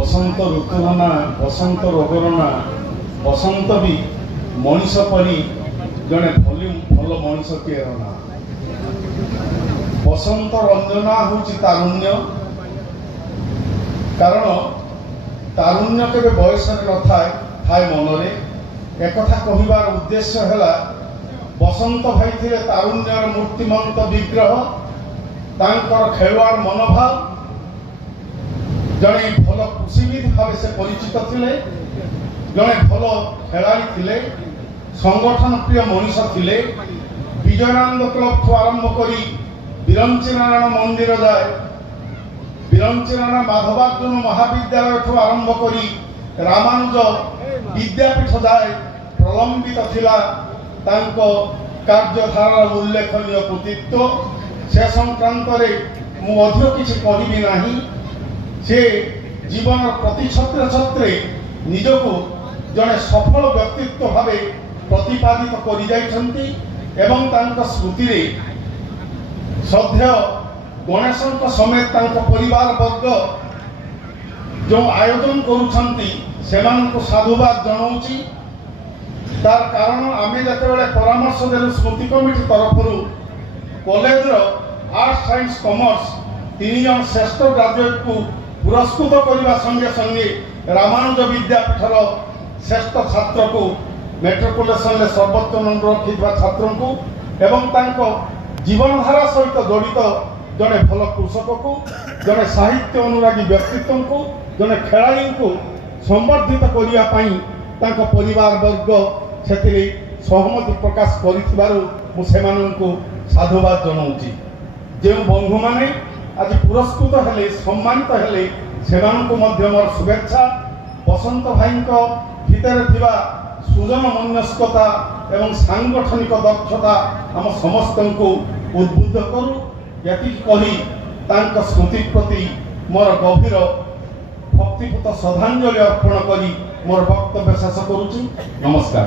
बसंत ऋतुर ना बसंत रोगर ना बसंत भी मनीष परी जड़े भल मनीष किए ना बसंत रंजना हूँ तारुण्य कारण तारुण्य के बयस न थाए मनरे एक कहबार उद्देश्य है बसंत भाई थे तारुण्यर मूर्तिमंत विग्रह तांकर खेलवाड़ मनोभाव जड़े भल कृषिविद भाव से परिचित थिले जड़े भल खेलाड़ी थिले संगठन प्रिय मनीष थिले विजयानंद क्लब ठू आरंभ करी बिरंची नारायण मंदिर जाए बिरंची नारायण माधवार्जुन महाविद्यालय ठू आरंभ करी रामानुज विद्यापीठ जाए प्रलंबित थिला तांको कार्यधारार उल्लेखनीय कृतित्व से संक्रांत मु अधिक किसी कहबी नहीं से जीवन प्रति छत्रे छत्रे निजको जड़े सफल व्यक्तित्व भाव प्रतिपादित कर जाइछंती एवं तांको स्मृति रे श्रद्धेय गणेश समेत तांको परिवार वर्ग जो आयोजन करुछंती सेमानकु साधुवाद जनाउची तार कारण आमे जतेबेले परामर्श देलु स्मृति कमिटी तरफ कॉलेज आर्ट्स साइंस कॉमर्स 3 जन श्रेष्ठ ग्रेजुएट को पुरस्कृत करने संगे संगे रामानुज विद्यापीठर श्रेष्ठ छात्र को मेट्रिकुलेशन सर्वोच्च नंबर रखिଥିବା छात्र को एवं तांको जीवनधारा सहित जड़ित जड़े भल कृषक को जड़े साहित्य अनुरागी व्यक्तित्व को जड़े खेलाड़ी को संवर्धित करने परिवार वर्ग से सहमति प्रकाश कर साधुवाद जनाऊँगी जो बंधु मैंने आज पुरस्कृत हेले सम्मानित हेले से मोर शुभेच्छा बसंत भाई भितर थिबा सुजन मनस्कता एवं सांगठनिक दक्षता आम समस्त को उद्बुद्ध करू यति कही तांका स्मृति प्रति मोर गभीर भक्तिपूत श्रद्धांजलि अर्पण करी मोर वक्तव्य शेष करुछि। नमस्कार।